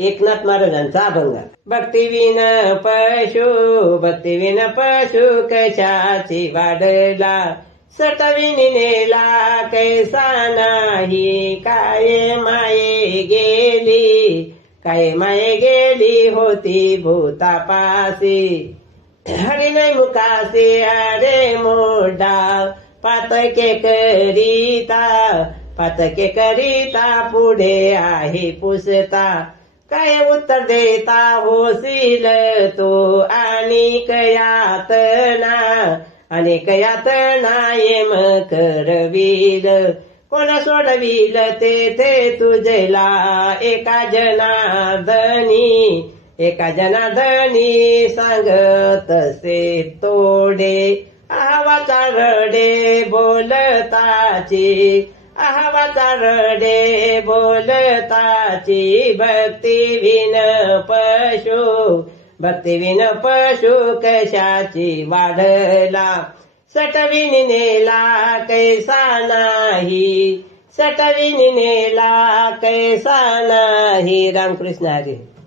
एकनाथ महाराजांचा अभंग. भक्तिविन पशु कशाची वाढला, सटविनी नेला कैसा नाही. काय माये गेली होती भूतापासी. हरिणय मुखासे अरे मोडा, पातके करीता पुढे आहे पुसता. काय उत्तर देता होशील तो अनेक यातना येम करवील. कोण सोडविल तेथे तुझला, एका जनार्दनी सांगत से तोडे. आहावाचा रडे बोलताची. भक्तिविन पशु कशाची वाढला, सटविनी नेला कैसा नाही. रामकृष्ण हरी.